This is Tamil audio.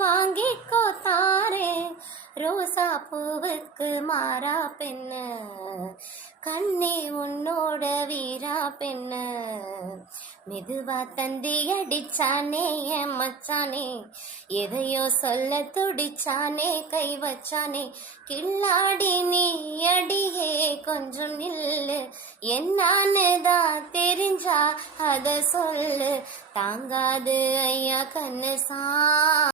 வாங்கிக்கோ தாரே ரோசா பூவுக்கு மாறா பெண்ண கண்ணே உன்னோட வீரா பெண்ண மெதுவா தந்தி அடிச்சானே என் மச்சானே எதையோ சொல்ல துடிச்சானே கை வச்சானே கில்லாடி நீ அடியே கொஞ்சம் நில்லு என்னான்னுதான் தெரிஞ்சா அத சொல்லு தாங்காது ஐயா கண்ணு